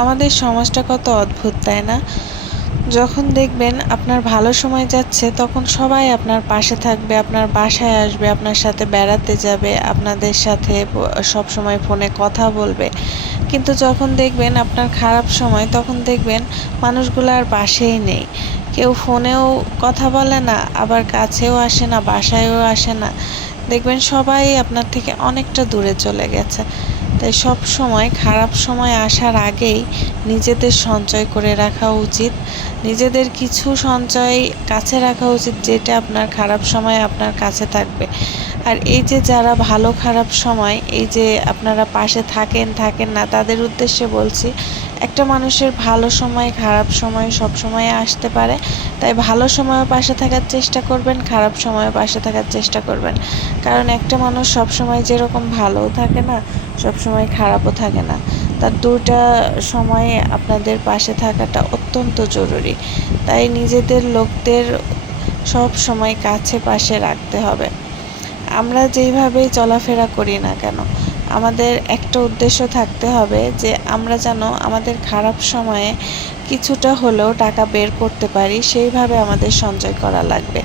আমাদের সমাজটা কত অদ্ভুত, তাই না? যখন দেখবেন আপনার ভালো সময় যাচ্ছে, তখন সবাই আপনার পাশে থাকবে, আপনার বাসায় আসবে, আপনার সাথে বেড়াতে যাবে, আপনাদের সাথে সব সময় ফোনে কথা বলবে। কিন্তু যখন দেখবেন আপনার খারাপ সময়, তখন দেখবেন মানুষগুলো আর পাশেই নেই। কেউ ফোনেও কথা বলে না, আবার কাছেও আসে না, বাসায়ও আসে না। দেখবেন সবাই আপনার থেকে অনেকটা দূরে চলে গেছে। তাই সব সময় খারাপ সময় আসার আগেই নিজেদের সঞ্চয় করে রাখা উচিত। নিজেদের কিছু সঞ্চয় কাছে রাখা উচিত যেটা আপনার খারাপ সময় আপনার কাছে থাকবে। আর এই যে যারা ভালো খারাপ সময়, এই যে আপনারা পাশে থাকেন থাকেন না, তাদের উদ্দেশ্যে বলছি, একটা মানুষের ভালো সময়, খারাপ সময় সব সময় আসতে পারে। তাই ভালো সময়ও পাশে থাকার চেষ্টা করবেন, খারাপ সময়ও পাশে থাকার চেষ্টা করবেন। কারণ একটা মানুষ সব সময় যেরকম ভালোও থাকে না সব সময় খারাপও থাকে না। তার দুটা সময়ে আপনাদের পাশে থাকাটা অত্যন্ত জরুরি। তাই নিজেদের লোকদের সব সময় কাছে পাশে রাখতে হবে। আমরা যেইভাবেই চলাফেরা করি না কেন, আমাদের একটা উদ্দেশ্য থাকতে হবে যে আমরা যেন আমাদের খারাপ সময়ে কিছুটা হলেও টাকা বের করতে পারি, সেইভাবে আমাদের সঞ্চয় করা লাগবে।